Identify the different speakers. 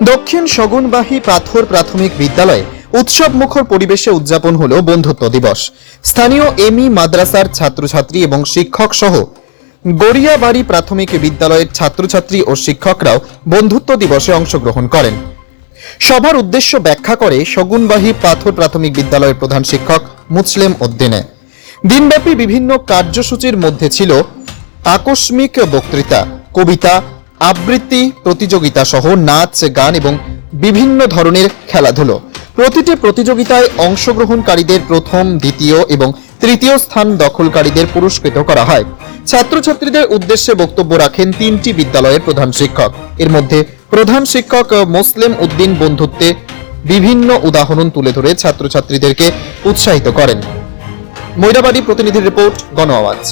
Speaker 1: দক্ষিণ শগুনবাহী পাথর প্রাথমিক বিদ্যালয়ে উৎসব মুখর পরিবেশে উদযাপন হলো বন্ধুত্ব দিবস। স্থানীয় এমি মাদ্রাসার ছাত্রছাত্রী এবং শিক্ষক সহ গড়িয়াবাড়ি প্রাথমিক বিদ্যালয়ের ছাত্রছাত্রী ও শিক্ষকরাও বন্ধুত্ব দিবসে অংশগ্রহণ করেন। সভার উদ্দেশ্য ব্যাখ্যা করে শগুনবাহী পাথর প্রাথমিক বিদ্যালয়ের প্রধান শিক্ষক মুসলিম উদ্দিনে। দিনব্যাপী বিভিন্ন কার্যসূচির মধ্যে ছিল আকস্মিক বক্তৃতা, কবিতা আবৃত্তি, প্রতিযোগিতা সহ নাচ, গান এবং বিভিন্ন ধরনের খেলাধুলো। প্রতিটি প্রতিযোগিতায় অংশগ্রহণকারীদের প্রথম, দ্বিতীয় এবং তৃতীয় স্থান দখলকারীদের পুরস্কৃত করা হয়। ছাত্রছাত্রীদের উদ্দেশ্যে বক্তব্য রাখেন তিনটি বিদ্যালয়ের প্রধান শিক্ষক। এর মধ্যে প্রধান শিক্ষক মুসলিম উদ্দিন বন্ধুত্বে বিভিন্ন উদাহরণ তুলে ধরে ছাত্রছাত্রীদেরকে উৎসাহিত করেন। মৈরাবাড়ি প্রতিনিধির রিপোর্ট, গণ আওয়াজ।